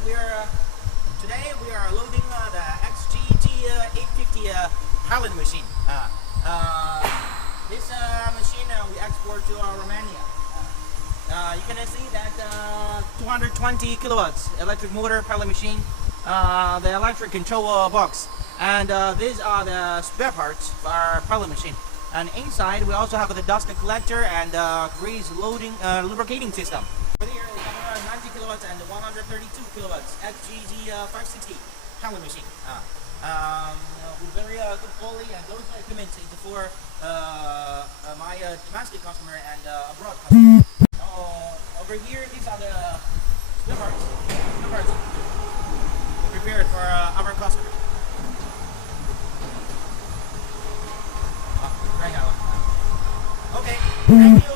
Today we are loading the XGJ850 Pellet machine. This machine we export to Romania. You can see that 220 kilowatts electric motor pellet machine, the electric control box, and these are the spare parts for our pellet machine. And inside we also have the dust collector and grease loading lubricating system. Over here we have 90 kilowatts and 132 kilowatts XGJ850 pellet machine. With very good quality, and those equipment is for my domestic customer and abroad customer. Over here, these are the spare parts we prepared for our customer. Okay, thank you.